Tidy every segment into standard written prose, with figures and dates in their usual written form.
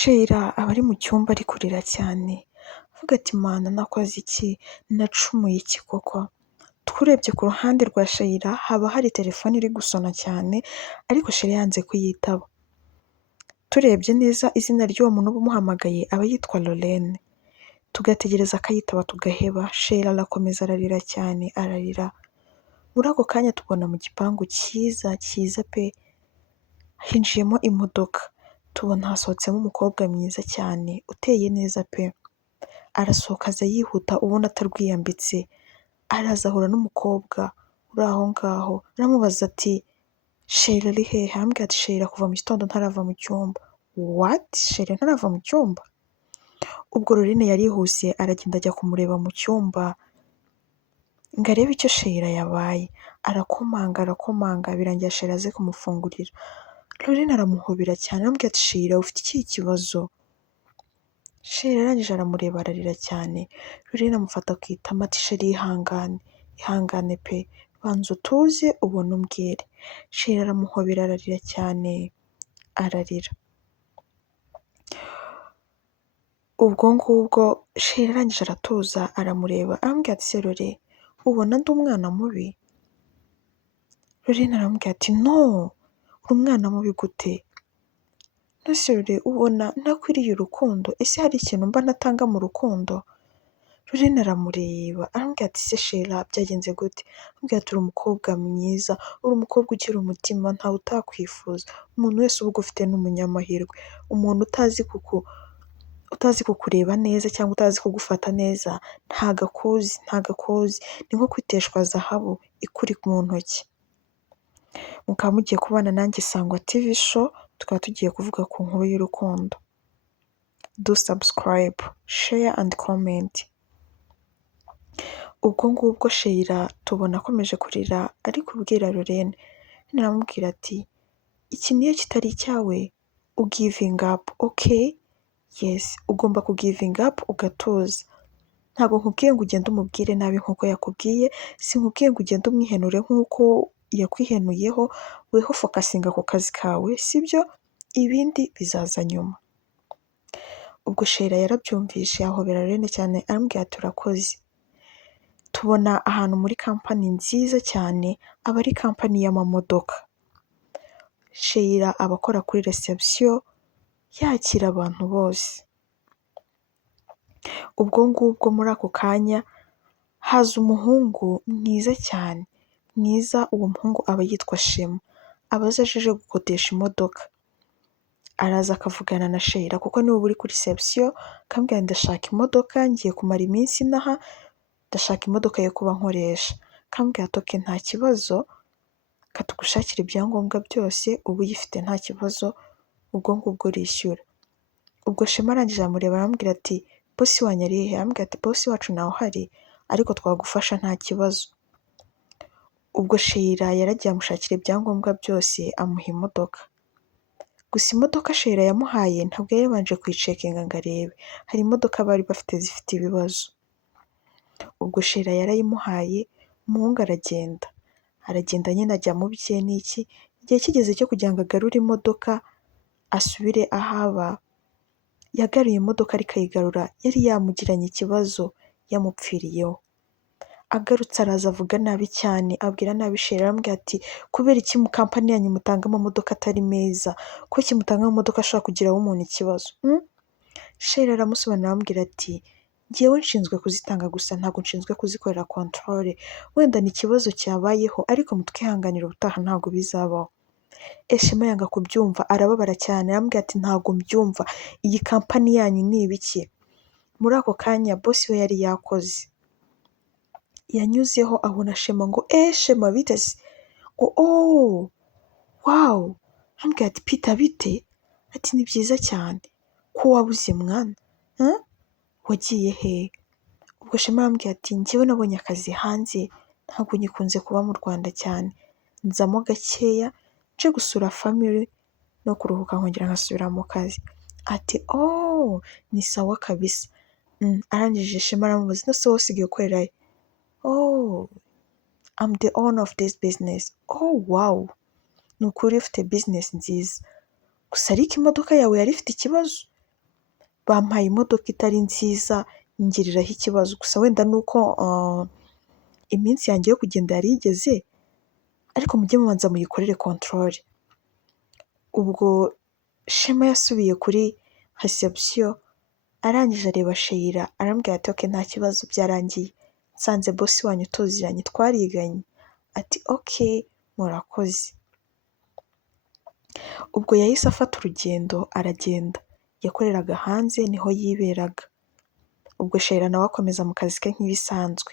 Sheila aba ari mu cyumba ari kurira cyane, avuga ati Mana nakoze iki? Nacumuye iki koko? Turebye ku ruhande rwa Sheila haba hari telefone iri gusona cyane ariko Sheila yanze kuyitaba. Turebye neza izina ry'uwo muntu uba umuhamagaye aba yitwa Lorraine. Tugategereza akayitaba tugaheba, Sheila arakomeza ararira cyane ararira. Muri ako kanya tubona mu gipangu cyiza cyiza pe, hinjiyemo imodoka. Tubona hasohotsemo umukobwa mwiza cyane uteye neza pe. Arasohoka aza yihuta ubona atarwiyambitse. Araza ahura n'umukobwa uri aho ngaho, aramubaza ati Sheila ari hehe? Arambwira ati Sheila kuva mu gitondo ntarava mu cyumba. What? Sheila ntarava mu cyumba? Ubwo Lorraine yarihuse aragenda ajya kumureba mu cyumba ngo arebe icyo Sheila yabaye. Arakomanga birangira Sheila aze kumufungurira. Lorraine aramuhobera cyane aramubwira ati Sheila ufite ikihe kibazo? Sheila arangije aramureba ararira cyane. Lorraine amufata ku itama ati Sheila ihangane pe, banza utuze ubone umbwire. Sheila aramuhobera ararira cyane ararira. Ubwo ngubwo Sheila arangije aratuza aramureba aramubwira ati se Lorraine ubona ndi umwana mubi? Lorraine aramubwira ati no, uri umwana mubi gute? Nose Lorraine ubona ntakwiriye urukundo? Ese hari ikintu mba ntatanga mu rukundo? Lorraine aramureba aramubwira ati se Sheila byagenze gute? Aramubwira ati uri umukobwa mwiza, uri umukobwa ugira umutima ntawe utakwifuza, umuntu wese uba ugufite ni umunyamahirwe, umuntu utazi kukureba neza cyangwa utazi kugufata neza ntago akuzi, ni nko kwiteshwa zahabu ikuri mu ntoki. Mukaba mugiye kubana nanjye Sangwa TV show, tukaba tugiye kuvuga ku nkuru y'urukundo. Do subscribe, share and comment. Ubwo ngubwo Sheila tubona akomeje kurira ari kubwira Lorraine. Aramubwira ati iki niyo kitari icyawe ugivinga up, okay? Yes, ugomba kugivinga up ugatuza. Ntabwo nkubwiye ngo ugende umubwire nabi nk'uko yakubwiye, sinkubwiye ngo ugende umwihenure nk'uko yakwihenuyeho, weho fokasinga ku kazi kawe sibyo, ibindi bizaza nyuma. Ubwo Sheila yarabyumvishe ahobera Lorraine cyane aramubwira ati urakoze. Tubona ahantu muri kampani nziza cyane, aba ari kampani y'amamodoka. Sheila aba akora kuri reception yakira abantu bose. Ubwo ngubwo muri ako kanya haza umuhungu mwiza cyane, mwiza. Uwo muhungu aba yitwa Shema, aba aje gukodesha imodoka. Araza akavugana na Sheila kuko niwe uri kuri reception, akambwira ndashaka imodoka ngiye kumara iminsi inaha, ndashaka imodoka yo kuba nkoresha. Akambwira ati okay nta kibazo, katugushakira ibyangombwa byose uba uyifite nta kibazo, ubwo ngubwo urishyura. Ubwo Shema arangije aramureba aramubwira ati bosi wanyu ari hehe? Aramubwira ati bosi wacu ntawe uhari ariko twagufasha nta kibazo. Ubwo Sheila yaragiye amushakira ibyangombwa byose amuha imodoka. Gusa imodoka Sheila yamuhaye ntabwo yari yabanje kuyicekinga ngo arebe, hari imodoka bari bafite zifite ibibazo. Ubwo Sheila yarayimuhaye, umuhungu aragenda nyine ajya mu bye n'iki. Igihe kigeze cyo kugira ngo agarure imodoka asubire aho aba, yagaruye imodoka ariko ayigarura yari yamugiranye ikibazo, yamupfiriyeho. Agarutse araza avuga nabi cyane, abwira nabi Sheila aramubwira ati kubera iki mu kampani yanyu mutanga amamodoka atari meza? Kuki mutanga amamodoka ashobora kugiraho umuntu ikibazo? Sheila aramusobanurira aramubwira ati njyewe nshinzwe kuzitanga gusa ntabwo nshinzwe kuzikorera controle, wenda ni ikibazo cyabayeho ariko mutwihanganire ubutaha ntabwo bizabaho. Shema yanga kubyumva arababara cyane aramubwira ati ntabwo mbyumva, iyi kampani yanyu ni ibiki? Muri ako kanya bosi we yari yakoze, yanyuzeho abona Shema ngo Shema bite se? Ngo wow. Aramubwira ati Peter bite? Ati ni byiza cyane, ko wabuze mwana, wagiye he? Ubwo Shema aramubwira ati njyewe nabonye akazi hanze, ntabwo ngikunze kuba mu Rwanda cyane, nzamo gakeya nje gusura family no kuruhuka nkongera nkasubira mu kazi. Ati ni sawa kabisa. Arangije Shema aramubaza nose wowe usigaye ukorera he? I'm the owner of this business. Wow, ni ukuri ufite business nziza, gusa ariko imodoka yawe yari ifite ikibazo, bampaye imodoka itari nziza ngiriraho ikibazo, gusa wenda nuko iminsi yanjye yo kugenda yari igeze, ariko mujye mubanza muyikorere controle. Ubwo Shema yasubiye kuri reception, arangije areba Sheila arambwira ati okay nta kibazo byarangiye, nsanze boss wanyu tuziranye twariganye, ati okay murakoze. Ubwo yahise afata urugendo aragenda, yakoreraga hanze niho yiberaga. Ubwo Sheila nawe akomeza mu kazi ke nk'ibisanzwe.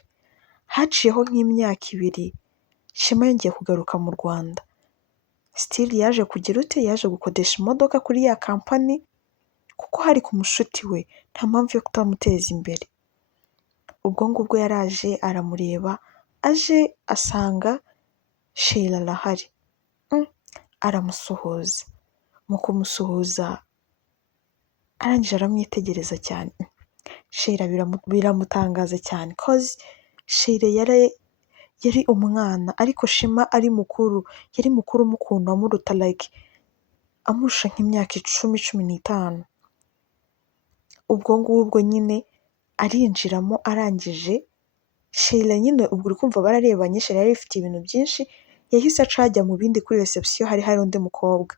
Haciyeho nk'imyaka 2 Shema yongeye kugaruka mu Rwanda, still yaje kugira ute, yaje gukodesha imodoka kuri ya kampani kuko hari ku mushuti we, nta mpamvu yo kutamuteza imbere. Ubwo ngubwo yaraje aramureba, aje asanga Sheila arahari, aramusuhuza. Mu kumusuhuza arangije aramwitegereza cyane. Sheila biramutangaza cyane cause Sheila yari umwana ariko Shema ari mukuru, yari mukuru mukunda amuruta like amurusha nk'imyaka 10-15. Ubwo ngubwo nyine arinjiramo, arangije Sheila nyine ubwo uri kumva bararebanye, Sheila yari ifite ibintu byinshi, yahise aca ajya mu bindi kuri reception, hari undi mukobwa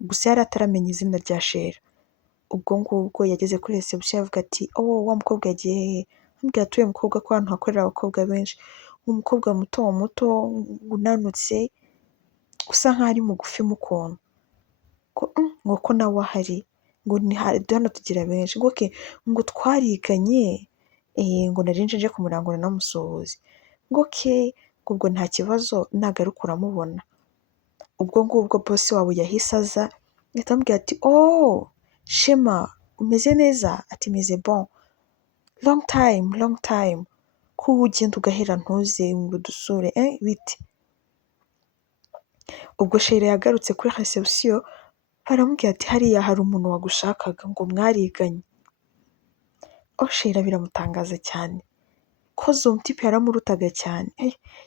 gusa yari ataramenya izina rya Sheila. Ubwo ngubwo yageze kuri reception avuga ati wa mukobwa yagiye hehe, ambwira ati uyu mukobwa ko ahantu hakorera abakobwa benshi, umukobwa muto muto unanutse usa nkaho ari mugufi mukuntu, ngo ko nawe ahari, ngo ni hano tugira benshi, ngo okay ngo twariganye, ngo nari nje kumurangura namusuhuze, ngo okay ngo ubwo nta kibazo nagaruka uramubona. Ubwo ngubwo boss wabo yahise aza ahita ambwira ati Shema umeze neza, ati meze bon, long time ko ugenda ugahera ntuze ngo dusure bite. Ubwo Sheila yagarutse kuri reception, baramubwira ati hariya hari umuntu wagushakaga ngo mwariganye. Sheila biramutangaza cyane koze uwo mutipe yaramurutaga cyane,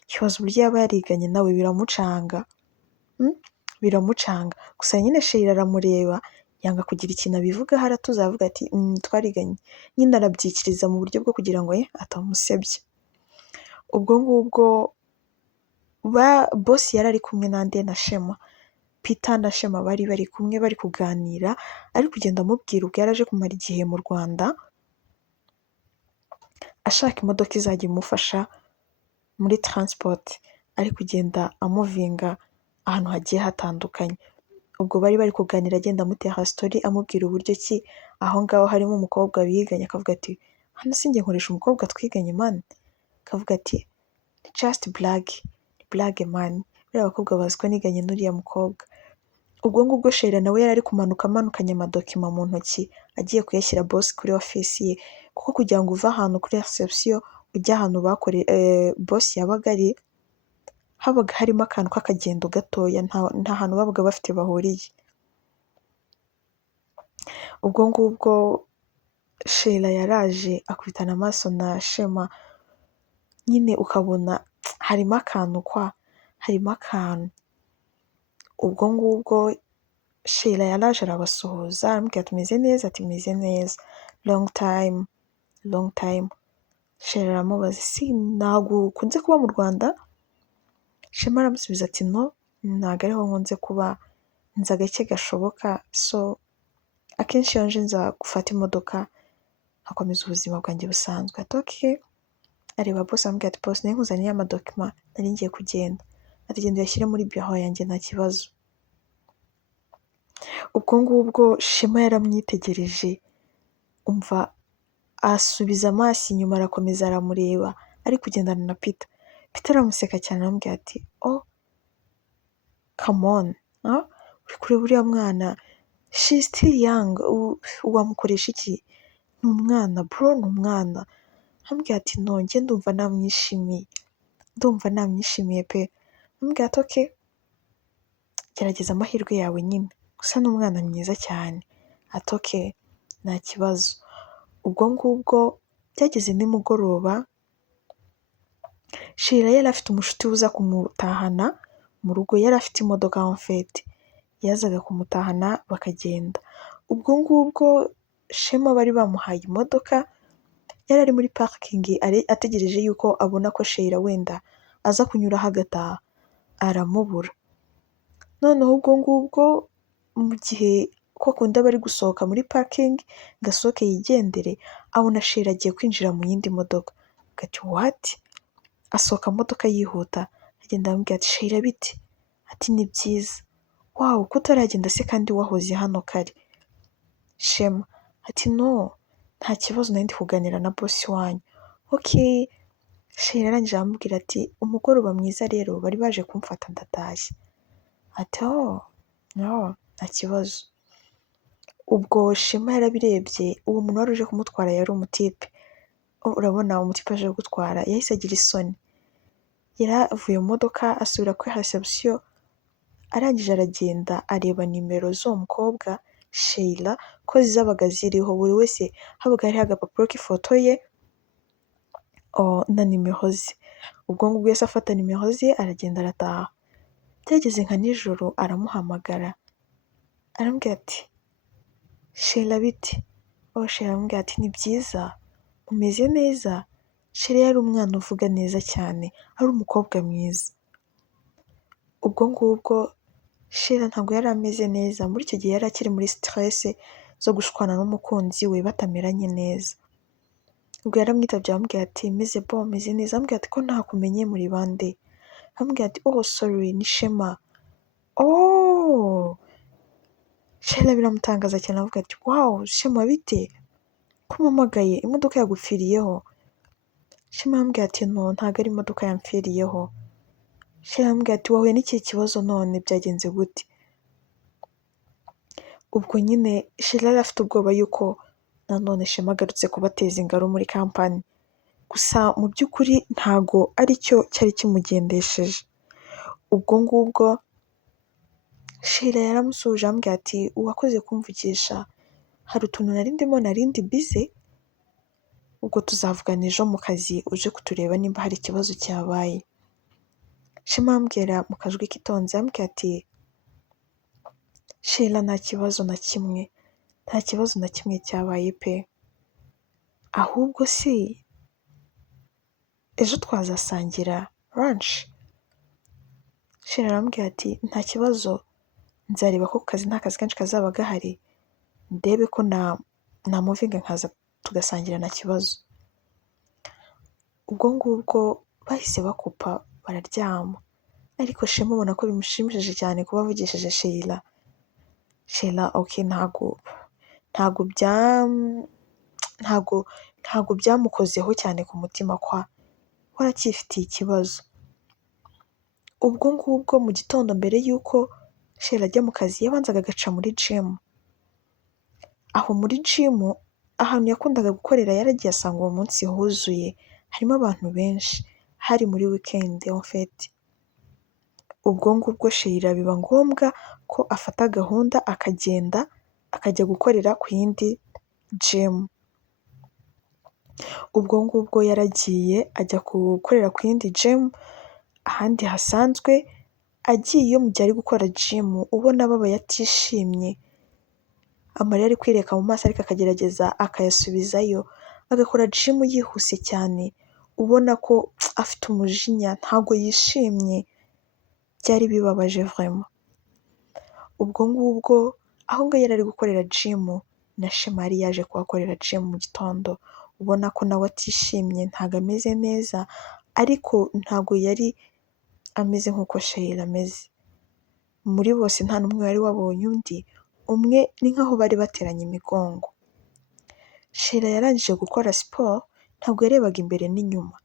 ikibazo uburyo yaba yariganye nawe biramucanga. Gusa nyine Sheila aramureba yanga kugira ikintu abivugaho, aratuza aravuga ati twariganye, nyine arabyikiriza mu buryo bwo kugira ngo atamusebya. Ubwo ngubwo boss yari ari kumwe nande na Shema, Peter na Shema bari kumwe bari kuganira, ari kugenda amubwira ubwo yari aje kumara igihe mu Rwanda ashaka imodoka izajya imufasha muri transport, ari kugenda amuvinga ahantu hagiye hatandukanye. Ubwo bari kuganira agenda amutera story, amubwira uburyo ki aho ngaho harimo umukobwa biganye, akavuga ati hano sinjye nkoresha umukobwa twiganye man, akavuga ati just blague man, buriya abakobwa bazi ko niganye n'uriya mukobwa. Ubwo ngubwo Sheila nawe yari ari kumanuka amanukanye amadokima mu ntoki agiye kuyashyira boss kuri office ye, kuko kugira ngo uve ahantu kuri reception ujya ahantu boss yabaga ari, habaga harimo akantu k'akagendo gatoya, nta hantu babaga bafite bahuriye. Ubwo ngubwo Sheila yaraje akubitana amaso na Shema, nyine ukabona harimo akantu. Ubwo ngubwo Sheila yaraje arabasuhuza, aramubwira ati tumeze neza, ati meze neza, long time. Sheila aramubaza ntabwo ukunze kuba mu Rwanda? Shema aramusubiza ati no, ntabwo ariho nkunze kuba, nzi agake gashoboka, so akenshi iyo nje nza gufata imodoka nkakomeza ubuzima bwanjye busanzwe. Ati okay. Areba boss amubwira ati boss nari nkuzaniye amadokima nari ngiye kugenda, ati genda uyashyire muri bureau yanjye nta kibazo. Ubwo ngubwo Shema yaramwitegereje, umva asubiza amaso inyuma, arakomeza aramureba, ari kugendana na Peter aramuseka cyane, aramubwira ati come on, uri kureba uriya mwana, she is still young, wamukoresha iki? Ni umwana bro, ni umwana. Aramubwira ati no, njye ndumva namwishimiye pe. Aramubwira ati okay, gerageza amahirwe yawe nyine, gusa ni umwana mwiza cyane. Ati okay nta kibazo. Ubwo ngubwo byageze nimugoroba, Sheila yari afite umushuti uza kumutahana mu rugo, yari afite imodoka en fait, yazaga kumutahana bakagenda. Ubwo ngubwo Shema bari bamuhaye imodoka, yari ari muri parikingi ategereje yuko abona ko Sheila wenda aza kunyuraho agataha, aramubura. Noneho ubwo ngubwo mu gihe kwa kundi aba ari gusohoka muri parikingi ngo asohoke yigendere, abona Sheila agiye kwinjira mu yindi modoka. Avuga ati wati? Asohoka mu modoka yihuta, agenda aramubwira ati Sheila bite? Ati ni byiza. Wawu ko utaragenda se kandi wahoze hano kare? Shema ati no, nta kibazo nari ndi kuganira na bosi wanyu. Okay. Sheila arangije aramubwira ati umugoroba mwiza rero, bari baje kumfata ndatashye. Ati no, nta kibazo. Ubwo Shema yarabirebye, uwo muntu wari uje kumutwara yari umutipe. Urabona umutipe aje kugutwara yahise agira isoni. Yaravuye mu modoka asubira kuri reception, arangije aragenda areba nimero z'uwo mukobwa Sheila ko zabaga ziriho, buri wese habaga hariho agapapuro k'ifoto ye na nimero ze. Ubwo ngubwo yahise afata nimero ze aragenda arataha. Byageze nka nijoro aramuhamagara, aramubwira ati Sheila bite? Sheila aramubwira ati ni byiza, umeze neza? Sheila yari umwana uvuga neza cyane, ari umukobwa mwiza. Ubwo ngubwo Sheila ntabwo yari ameze neza, muri icyo gihe yari akiri muri stress zo gushwana n'umukunzi we batameranye neza. Ubwo yaramwitabye aramubwira ati meze bon, meze neza? Aramubwira ati ko ntakumenye muri bande? Aramubwira ati sorry, ni Shema. Sheila biramutangaza cyane, avuga ati wow, Shema bite? Ko umpamagaye imodoka yagupfiriyeho? Shema aramubwira ati no, ntabwo ari imodoka yampfiriyeho. Sheila aramubwira ati wahuye n'ikihe kibazo none, byagenze gute? Ubwo nyine Sheila yari afite ubwoba yuko nanone Shema agarutse kubateza ingaru muri kampani. Gusa mu by'ukuri ntago aricyo cyari kimugendesheje. Ubwo ngubwo Sheila yaramusuhuje aramubwira ati uwakoze kumvugisha, hari utuntu nari ndi busy, ubwo tuzavugana ejo mu kazi uje kutureba nimba hari ikibazo cyabaye. Shema aramubwira mu kajwi kitonze, aramubwira ati Sheila nta kibazo na kimwe cyabaye pe. Ahubwo se ejo twazasangira lunch? Sheila aramubwira ati nta kibazo, nzareba ko ku kazi nta kazi kenshi kazaba gahari, ndebe ko namuvinga nkaza tugasangira nta kibazo. Ubwo ngubwo bahise bakupa bararyama, ariko Shema ubona ko bimushimishije cyane kuba avugishije Sheila. Sheila okay, ntago byamukozeho cyane ku mutima kwa waracyifitiye ikibazo. Ubwo ngubwo mu gitondo mbere y'uko Sheila ajya mu kazi yabanzaga agaca muri gym. Aho muri gym ahantu yakundaga gukorera yaragiye asanga uwo munsi huzuye, harimo abantu benshi, hari muri weekend en fait. Ubwo ngubwo Sheila biba ngombwa ko afata gahunda akagenda akajya gukorera ku yindi gym. Ubwo ngubwo yaragiye ajya gukorera ku yindi gym ahandi hasanzwe, agiye mu gihe ari gukora gym ubona ababaye atishimye, amarira ari kwireka mu maso ariko akagerageza akayasubizayo, agakora gym yihuse cyane, ubona ko afite umujinya, ntago yishimye, byari bibabaje vraiment. Ubwo ngubwo aho ngaho yari ari gukorera gym na Shema yari yaje kuhakorera gym mu gitondo, ubona ko nawe atishimye, ntago ameze neza, ariko ntago yari ameze nk'uko Sheila ameze. Muri bose nta n'umwe wari wabonye undi, umwe ni nk'aho bari bateranye imigongo. Sheila yarangije gukora siporo, ntabwo yarebaga imbere n'inyuma,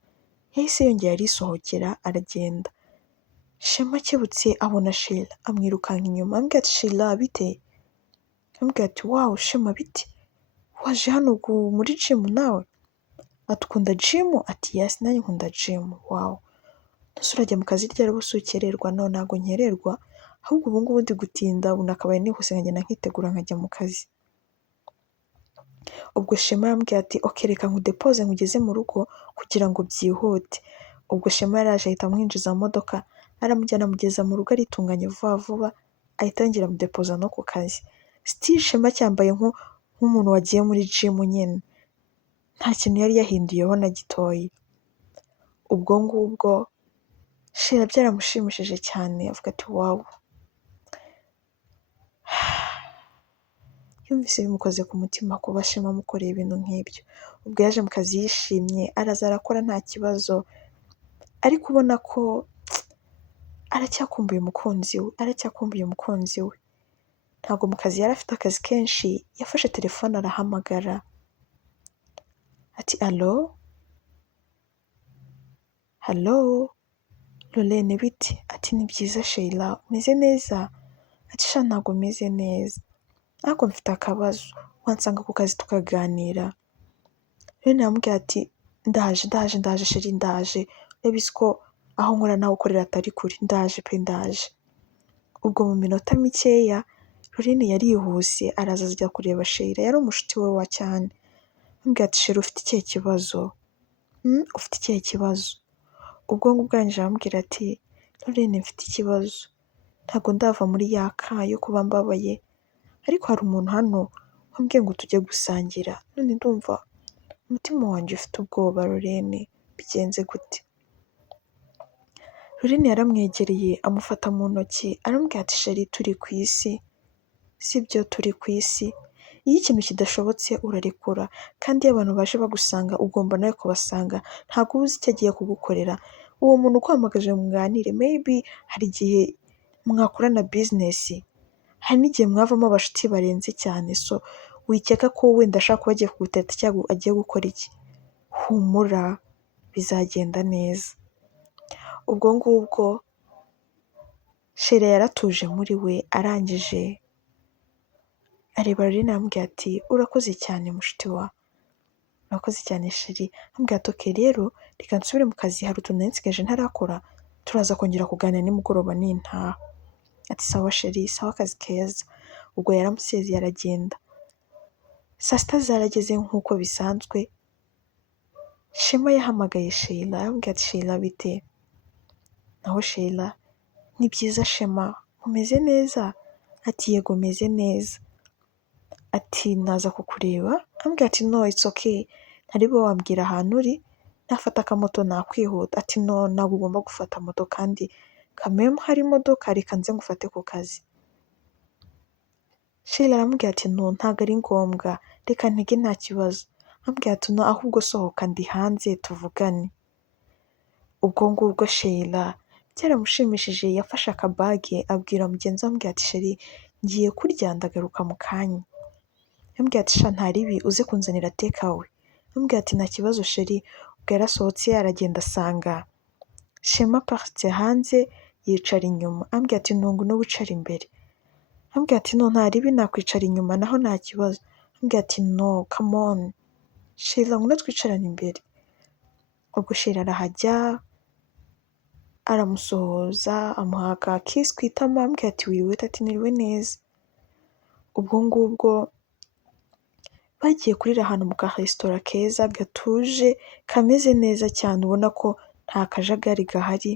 yahise yongera arisohokera aragenda. Shema akebutse abona Sheila amwirukanka inyuma, aramubwira ati Sheila bite? Aramubwira ati wow, Shema bite? Waje hano muri gym nawe? Ati ukunda gym? Ati yes, nanjye nkunda gym. Wow, ese urajya mu kazi ryari ubu se ukererwa? No, ntabwo nkererwa, ahubwo ubu ngubu ndi gutinda, ubu nakabaye nihuse nkagenda nkitegura nkajya mu kazi. Ubwo Shema aramubwira ati okay, reka nkudepose nkugeze mu rugo kugira ngo byihute. Ubwo Shema yaraje ahita amwinjiza mu modoka, aramujyana amugeza mu rugo aritunganya vuba vuba, ahita yongera amudepoza no ku kazi. Still Shema cyambaye nk'umuntu wagiye muri gym nyine, nta kintu yari yahinduyeho na gitoya. Ubwo ngubwo Sheila byaramushimishije cyane avuga ati wawu, yumvise bimukoze ku mutima kuba Shema amukoreye ibintu nk'ibyo. Ubwo yaje mu kazi yishimye, araza arakora nta kibazo, ariko ubona ko aracyakumbuye umukunzi we. Ntabwo mu kazi yari afite akazi kenshi, yafashe telefone arahamagara ati alo, halo, Lorraine bite? Ati ni byiza Sheila, umeze neza? Ati sha ntabwo meze neza, ariko mfite akabazo, wansanga ku kazi tukaganira? Lorraine aramubwira ati ndaje Sheri, ndaje, urabizi ko aho nkora naho ukorera atari kure, ndaje pe ndaje. Ubwo mu minota mikeya Lorraine yarihuse araza ajya kureba Sheila, yari umushuti we wa cyane. Aramubwira ati Sheri ufite ikihe kibazo? Ufite ikihe kibazo? Ubwo ngubwo arangije aramubwira ati Lorraine mfite ikibazo, ntabwo ndava muri ya ka yo kuba mbabaye, ariko hari umuntu hano wambwiye ngo tujye gusangira, none ndumva umutima wanjye ufite ubwoba Lorraine, bigenze gute? Lorraine yaramwegereye amufata mu ntoki aramubwira ati Sheri turi ku isi, sibyo turi ku isi, iyo ikintu kidashobotse urarekura, kandi iyo abantu baje bagusanga ugomba nawe kubasanga, ntabwo uba uzi icyo agiye kugukorera. Uwo muntu uguhamagaje ngo muganire maybe hari igihe mwakorana business, hari n'igihe mwavamo abashuti barenze cyane, so wikeka ko wenda ashaka kuba agiye kuguteta cyangwa agiye gukora iki. Humura bizagenda neza. Ubwo ngubwo Sheila yaratuje muri we, arangije areba Lorraine aramubwira ati urakoze cyane mushuti wa, urakoze cyane Sheri. Aramubwira ati okay rero reka nsubire mu kazi, hari utuntu nari nsigaje ntarakora, turaza kongera kuganira nimugoroba nintaha. Ati sawa Sheri, sawa akazi keza. Ubwo yaramusezeye aragenda. Saa sita zarageze nk'uko bisanzwe, Shema yahamagaye Sheila aramubwira ati Sheila bite? Naho Sheila ni byiza Shema, umeze neza? Ati yego meze neza. Ati naza kukureba? Aramubwira ati no it's okay, ntari bube wambwira ahantu uri, nafata akamoto nakwihuta. Ati no ntabwo ugomba gufata moto, kandi kameme hari imodoka, reka nze ngufate ku kazi. Sheila aramubwira ati no ntabwo ari ngombwa, reka ntege nta kibazo. Aramubwira ati no ahubwo sohoka ndi hanze tuvugane. Ubwo ngubwo Sheila byaramushimishije, yafashe akabage abwira mugenzi we aramubwira ati Sheri ngiye kurya ndagaruka mu kanya. Aramubwira ati sha ntaribi uze kunzanira take away. Aramubwira ati nta kibazo Sheri. Ubwo yarasohotse aragenda asanga Shema aparitse hanze yicara inyuma. Aramubwira ati ntungu no wicara imbere. Aramubwira ati no ntaribi nakwicara inyuma naho nta kibazo. Aramubwira ati no come on Sheila ngwino twicarane imbere. Ubwo Sheila arahajya aramusohoza, amuha ka kiss ku itama, aramubwira ati wiriwe? Ati niriwe neza. Ubwo ngubwo bagiye kurira ahantu mu ka resitora keza gatuje kameze neza cyane, ubona ko nta kajagari gahari.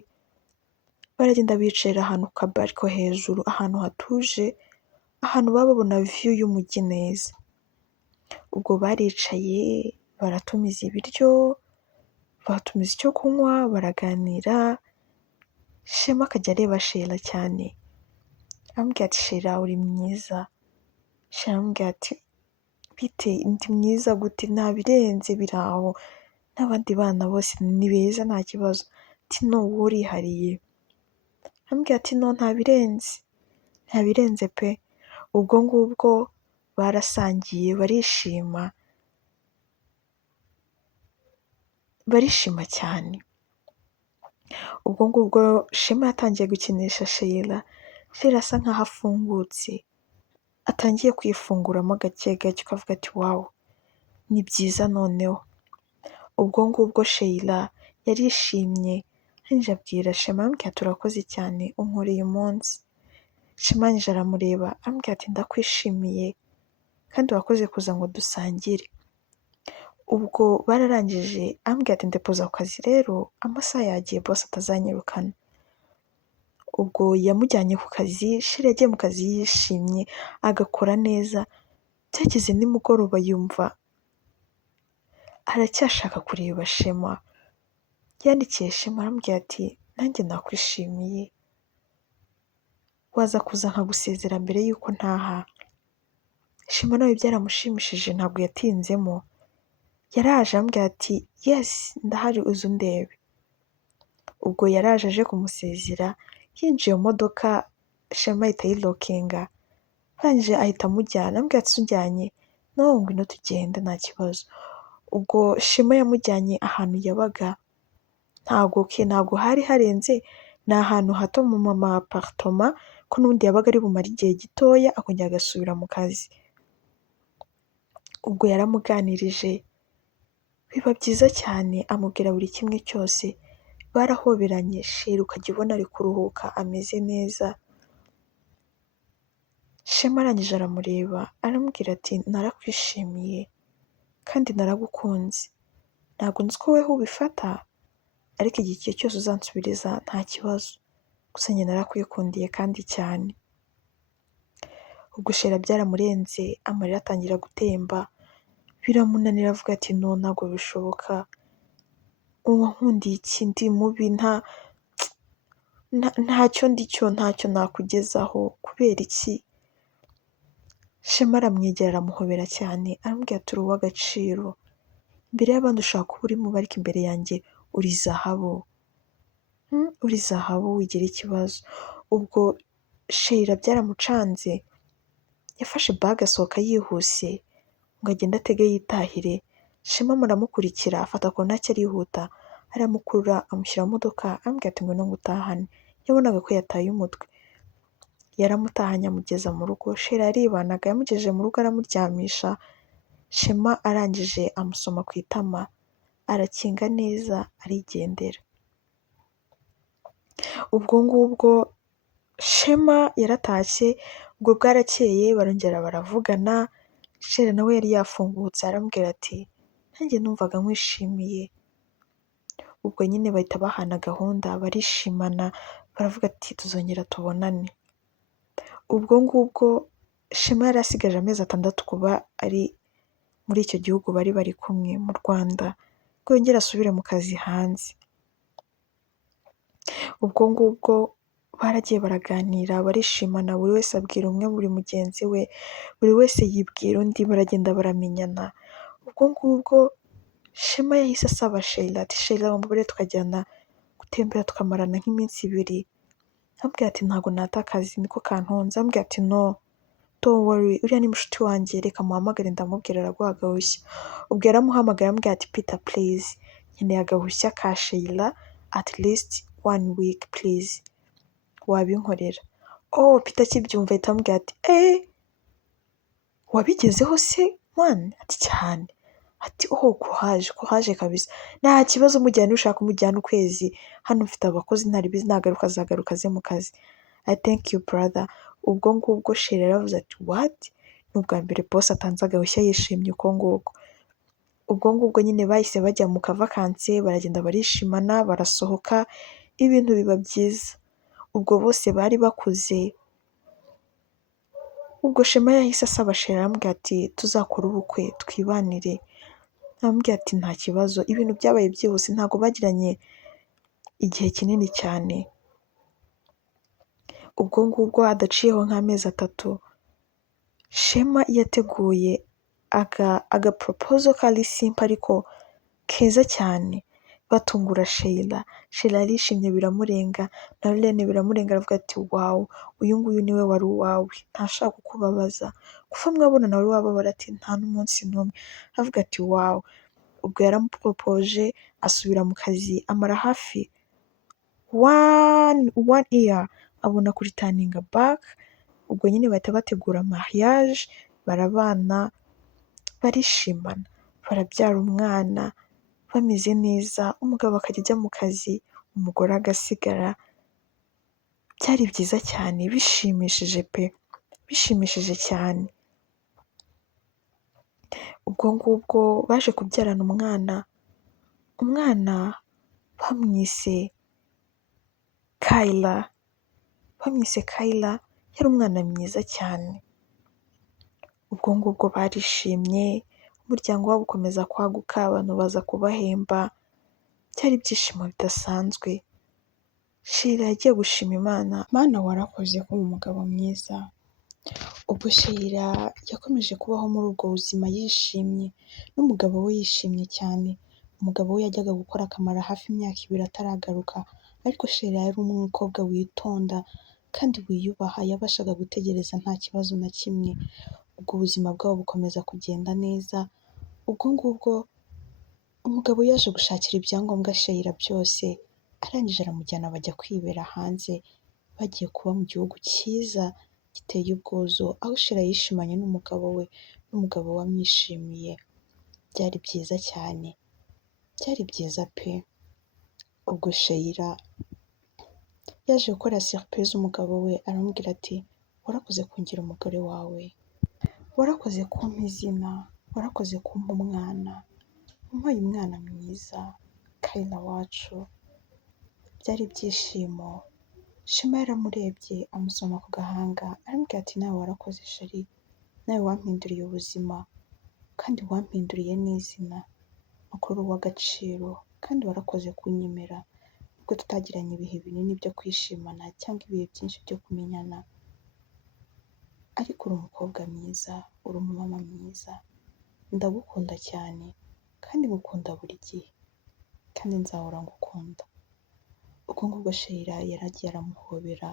Baragenda bicara ahantu ku kabari ko hejuru, ahantu hatuje, ahantu baba babona view y'umujyi neza. Ubwo baricaye baratumiza ibiryo, batumiza icyo kunywa, baraganira. Shema akajya areba Sheila cyane, aramubwira ati Sheila uri mwiza. Sheila aramubwira ati bite ndi mwiza gute? Nta birenze biri aho, n'abandi bana bose ni beza nta kibazo. Ati no wowe urihariye. Aramubwira ati no nta birenze pe. Ubwo ngubwo barasangiye barishima cyane. Ubwo ngubwo Shema yatangiye gukinisha Sheila. Sheila asa nkaho afungutse, atangiye kwifunguramo gake gake, ukavuga ati wawu ni byiza noneho. Ubwo ngubwo Sheila yarishimye, arangije abwira Shema aramubwira ati urakoze cyane unkoreye umunsi. Shema arangije aramureba aramubwira ati ndakwishimiye kandi wakoze kuza ngo dusangire. Ubwo bararangije aramubwira ati ndepoza ku kazi rero, amasaha yagiye boss atazanyirukana. Ubwo yamujyanye ku kazi, Sheila yagiye mu kazi yishimye agakora neza, byageze nimugoroba yumva aracyashaka kureba Shema, yandikiye Shema aramubwira ati nanjye nakwishimiye, waza kuza nkagusezera mbere y'uko ntaha. Shema nawe byaramushimishije ntabwo yatinzemo, yaraje arambwira ati yesi ndahari uze undebe. Ubwo yaraje aje kumusezera, yinjiye mu modoka Shema ahita ayilokinga, arangije ahita amujyana arambwira ati ujyanye? No ngwino tugende nta kibazo. Ubwo Shema yamujyanye ahantu yabaga, ntabwo hari harenze, ni ahantu hato mu ma apartment ko n'ubundi yabaga ari bumare igihe gitoya akongera agasubira mu kazi. Ubwo yaramuganirije biba byiza cyane, amubwira buri kimwe cyose, barahoberanye sheri ukajya ubona ari kuruhuka ameze neza. Shema arangije aramureba aramubwira ati narakwishimiye kandi naragukunze, ntabwo nzi ko weho ubifata ariko igihe cyose uzansubiriza nta kibazo, gusa njye narakwikundiye kandi cyane. Ubwo sheri byaramurenze amarira atangira gutemba, biramunanira avuga ati no ntabwo bishoboka, uwankundiye iki, ndi mubi, ntacyo ndicyo, ntacyo nakugezaho, kubera iki? Shema aramwegera aramuhobera cyane aramubwira ati uri uw'agaciro, imbere y'abandi ushobora kuba uri mubi ariko imbere yanjye uri zahabu, uri zahabu wigira ikibazo. Ubwo sheri byaramucanze, yafashe bag asohoka yihuse ngo agende atege yitahire. Shema muramukurikira afata kontaki arihuta, aramukurura amushyira mu modoka aramubwira ati ngwino ngutahane. Yabonaga ko yataye umutwe, yaramutahanye amugeza mu rugo. Sheri yaribanaga, yamugejeje mu rugo aramuryamisha, Shema arangije amusoma ku itama, arakinga neza arigendera. Ubwo ngubwo Shema yaratashye, ubwo bwarakeye barongera baravugana, Sheri nawe yari yafungutse aramubwira ati nanjye numvaga nkwishimiye. Ubwo nyine bahita bahana gahunda barishimana, baravuga ati tuzongera tubonane. Ubwo ngubwo Shema yari asigaje amezi 6 kuba ari muri icyo gihugu bari kumwe mu Rwanda, ngo yongere asubire mu kazi hanze. Ubwo ngubwo baragiye baraganira barishimana, buri wese abwira umwe buri mugenzi we, buri wese yibwira undi, baragenda baramenyana. Ubwo ngubwo Shema yahise asaba Sheila ati Sheila wambabariye tukajyana gutembera tukamarana nk'iminsi 2. Arambwira ati ntabwo nata akazi niko kantonze. Arambwira ati no don't worry, uriya ni mushuti wanjye reka muhamagare ndamubwira araguha agahushya. Ubwo yaramuhamagaye arambwira ati Peter please nkeneye agahushya ka Sheila at least 1 week please, wabinkorera? Peter akibyumva ahita amubwira ati wabigezeho se man? Ati cyane. Ati courage kabisa, nta kibazo mujyane, ushaka umujyana ukwezi, hano mfite abakozi ntari bizi, nagaruka azagaruka aze mu kazi. I thank you brother. Ubwo ngubwo Sheri yaravuze ati what? Ni ubwa mbere boss atanze agahushya yishimye uko nguko. Ubwo ngubwo nyine bahise bajya mu kavakansi, baragenda barishimana, barasohoka, ibintu biba byiza. Ubwo bose bari bakuze. Ubwo Shema yahise asaba Sheri aramubwira ati tuzakora ubukwe twibanire. Aramubwira ati nta kibazo, ibintu byabaye byihuse, ntabwo bagiranye igihe kinini cyane. Ubwo ngubwo adaciyeho nk'amezi 3, Shema yateguye aga proposal kari simple ariko keza cyane, batungura Sheila. Sheila yarishimye biramurenga, na Lene biramurenga, aravuga ati wow, uyu nguyu niwe wari uwawe, ntashaka kukubabaza, kuva mwabonana wari wababara ati nta n'umunsi n'umwe. Aravuga ati wow. Ubwo yaramupropoje asubira mu kazi, amara hafi 1 year abona kuritaninga back. Ubwo nyine bahita bategura mariage, barabana, barishimana, barabyara umwana, bameze neza, umugabo akajya ajya mu kazi, umugore agasigara. Byari byiza cyane, bishimishije pe, bishimishije cyane. Ubwo ngubwo baje kubyarana umwana bamwise Kayla, yari umwana mwiza cyane. ubwo ngubwo barishimye, umuryango wabo ukomeza kwaguka, abantu baza kubahemba, byari ibyishimo bidasanzwe. Sheila yagiye gushima Imana, Mana warakoze kumpa umugabo mwiza. Ubwo Sheila yakomeje kubaho muri ubwo buzima yishimye, n'umugabo we yishimye cyane. Umugabo we yajyaga gukora akamara hafi imyaka 2 ataragaruka, ariko Sheila yari umukobwa witonda kandi wiyubaha, yabashaga gutegereza nta kibazo na kimwe. Ubwo ubuzima bwabo bukomeza kugenda neza. Ubwo ngubwo umugabo yaje gushakira ibyangombwa Sheila byose, arangije aramujyana bajya kwibera hanze, bagiye kuba mu gihugu cyiza giteye ubwuzu, aho Sheila yishimanye n'umugabo we, n'umugabo we amwishimiye. Byari byiza cyane, byari byiza pe. Ubwo Sheila yaje gukora surprise umugabo we, aramubwira ati warakoze kungira umugore wawe, warakoze kumpa izina, warakoze kumpa umwana, umpaye umwana mwiza, Kayla wacu. Byari ibyishimo. Shema yaramurebye amusoma ku gahanga, aramubwira ati nawe warakoze sheri, nawe wampinduriye ubuzima kandi wampinduriye n'izina, ukuri uw'agaciro kandi warakoze kunyemera, nubwo tutagiranye ibihe binini byo kwishimana cyangwa ibihe byinshi byo kumenyana, ariko uri umukobwa mwiza, uri umumama mwiza, ndagukunda cyane kandi ngukunda buri gihe kandi nzahora ngukunda. Ubwo ngubwo Sheila yaragiye aramuhobera,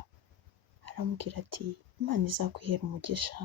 aramubwira ati Imana izaguhera umugisha